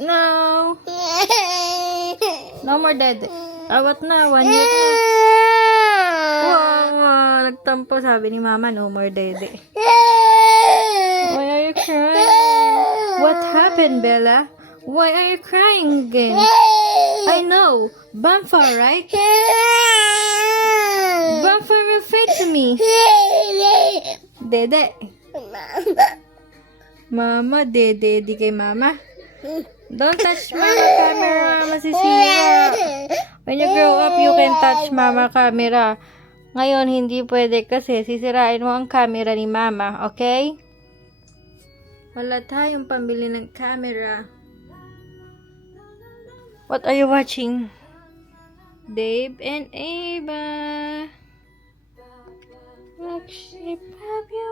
No. No more dede. Awat na, 1 year na. Wow, nagtampo sabi ni mama, no more dede. Why are you crying? What happened, Bella? Why are you crying again? I know. Bumper, right? Bumper referred to me. Dede. Mama, dede. Di kay mama. Don't touch mama camera. Masisira. When you grow up, you can touch mama camera. Ngayon, hindi pwede kasi sisirain mo ang camera ni mama. Okay? Wala tayong pambili ng camera. What are you watching? Dave and Ava. Black sheep, have you